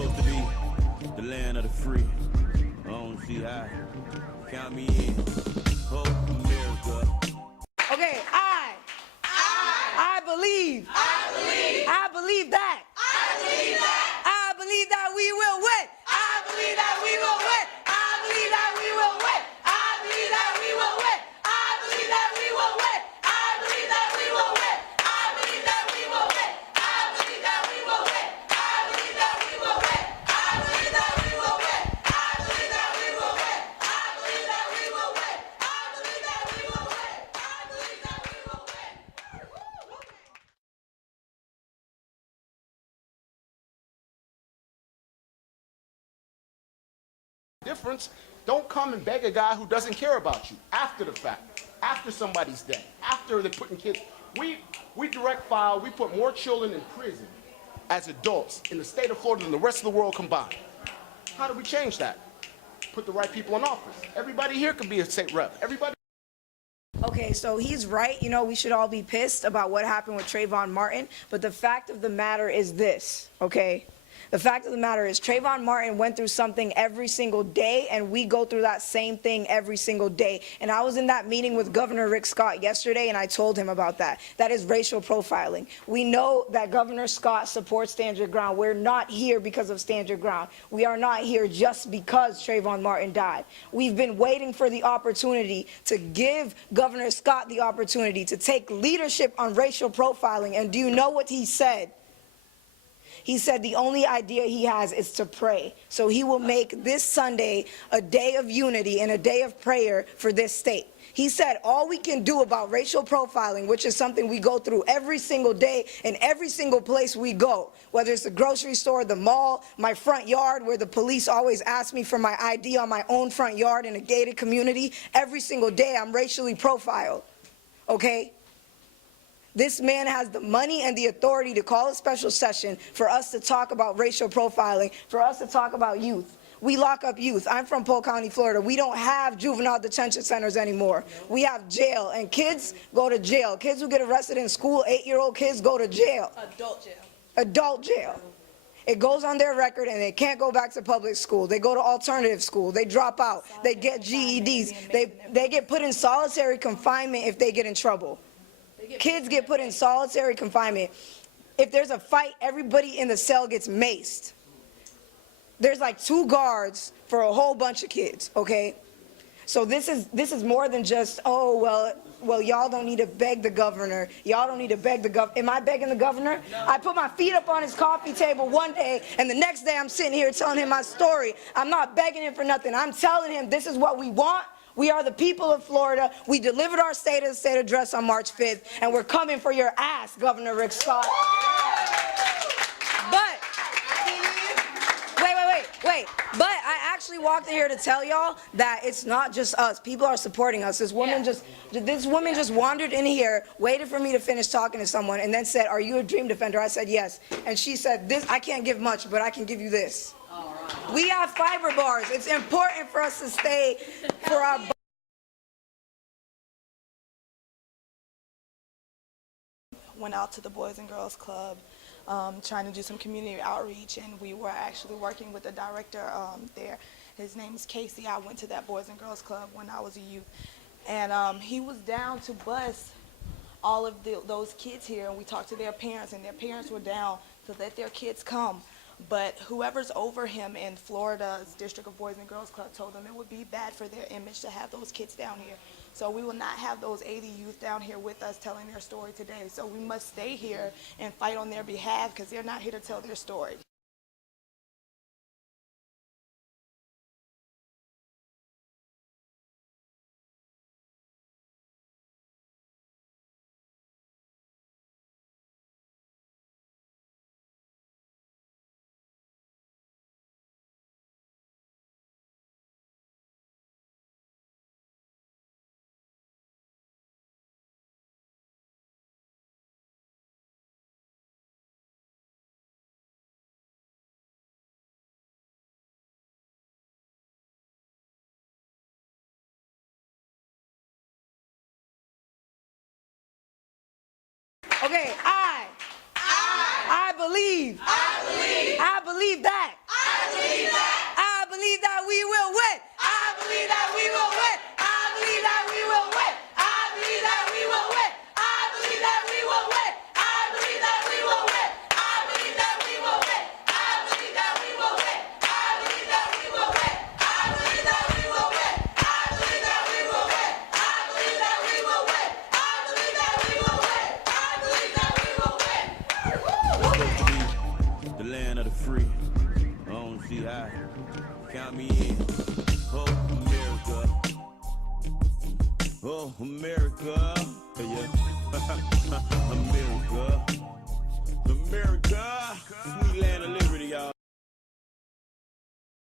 supposed to be the land of the free. I don't see how. Count me in. Hope America. Okay, I believe. I believe that. I believe that we will win. I believe that we will win. I believe that we will win. I believe that we will win. I believe that we will win. I believe that we will win. I believe that we will win. I believe that we will win. I believe that we will win. I believe that we will win. I believe that we will win. I believe that we will win. I believe that we will win. I believe that we will win. Difference, don't come and beg a guy who doesn't care about you after the fact, after somebody's dead, after they're putting kids. We direct file, we put more children in prison as adults in the state of Florida than the rest of the world combined. How do we change that? Put the right people in office. Everybody here could be a state rep. Everybody. Okay, so he's right. You know, we should all be pissed about what happened with Trayvon Martin. But the fact of the matter is this, okay? The fact of the matter is Trayvon Martin went through something every single day, and we go through that same thing every single day. And I was in that meeting with Governor Rick Scott yesterday, and I told him about that. That is racial profiling. We know that Governor Scott supports Stand Your Ground. We're not here because of Stand Your Ground. We are not here just because Trayvon Martin died. We've been waiting for the opportunity to give Governor Scott the opportunity to take leadership on racial profiling. And do you know what he said? He said the only idea he has is to pray. So he will make this Sunday a day of unity and a day of prayer for this state. He said all we can do about racial profiling, which is something we go through every single day in every single place we go, whether it's the grocery store, the mall, my front yard, where the police always ask me for my ID on my own front yard in a gated community, every single day I'm racially profiled, okay? This man has the money and the authority to call a special session for us to talk about racial profiling, for us to talk about youth. We lock up youth. I'm from Polk County, Florida. We don't have juvenile detention centers anymore. We have jail, and kids go to jail. Kids who get arrested in school, 8-year-old kids, go to jail. Adult jail. Adult jail. It goes on their record, and they can't go back to public school. They go to alternative school. They drop out. They get GEDs. They get put in solitary confinement if they get in trouble. Kids get put in solitary confinement. If there's a fight, everybody in the cell gets maced. There's like 2 guards for a whole bunch of kids, okay? So this is more than just, oh, well, y'all don't need to beg the governor. Y'all don't need to beg the governor. Am I begging the governor? No. I put my feet up on his coffee table one day, and the next day I'm sitting here telling him my story. I'm not begging him for nothing. I'm telling him this is what we want. We are the people of Florida. We delivered our State of the State address on March 5th, and we're coming for your ass, Governor Rick Scott. But, wait. But I actually walked in here to tell y'all that it's not just us. People are supporting us. This woman just wandered in here, waited for me to finish talking to someone, and then said, "Are you a Dream Defender?" I said, "Yes." And she said, "This, I can't give much, but I can give you this." We have fiber bars. It's important for us to stay for our... Went out to the Boys and Girls Club trying to do some community outreach, and we were actually working with the director there. His name is Casey. I went to that Boys and Girls Club when I was a youth, and he was down to bus all of those kids here, and we talked to their parents, and their parents were down to let their kids come. But whoever's over him in Florida's District of Boys and Girls Club told them it would be bad for their image to have those kids down here. So we will not have those 80 youth down here with us telling their story today. So we must stay here and fight on their behalf because they're not here to tell their story. Okay, I believe. I believe that. see how. Count me in. Oh, America. Oh, America.